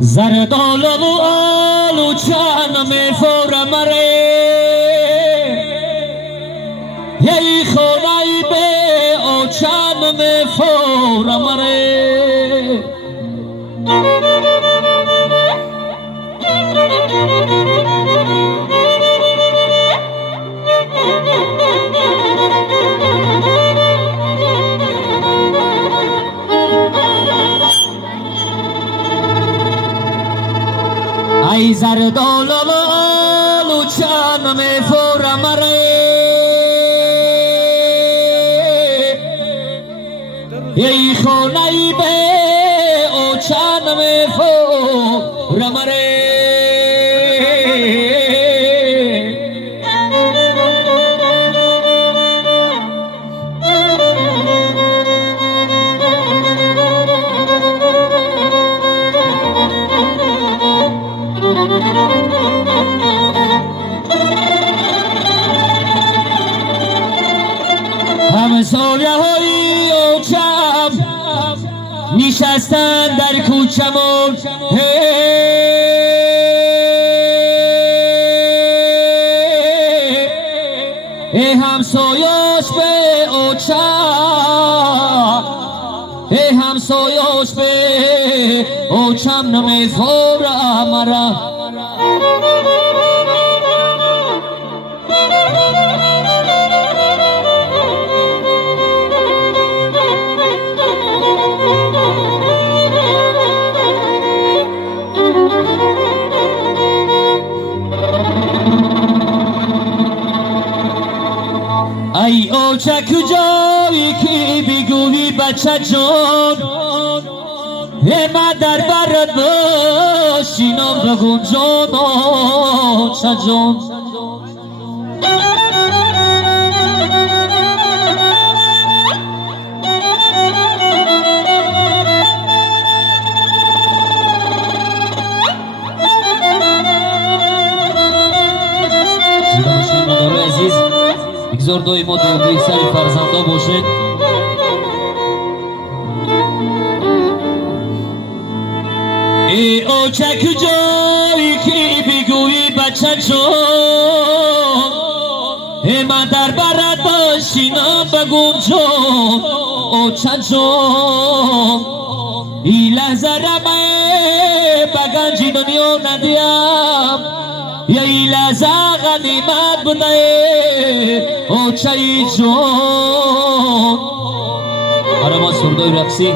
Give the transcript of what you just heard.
زردالو آلو چانم فورمره یی خونای به او چانم فورمره ای زردالو آلو چانم فورمره یی خونای به او چانم فورمره همسایه های اوچم نشستن در کوچمون ای همسایه‌اش به اوچم ای همسایه‌اش به اوچم نمیفوره مرا ای اوچه کجایی که بگویی بچه جان ما در برد باشینم بگو جان اوچه جان زیده باشین مادر عزیز بگذار دای ما دوگی سر فرزندا باشد ای اوچه کجایی که بگویی بچه جان ما در برد باشینم بگم جان اوچه جان ای لحظه رمه بگنجی دنیا ندیم یا ای لحظه غنیمت بده اوچه جان. آره ما سردای رقصی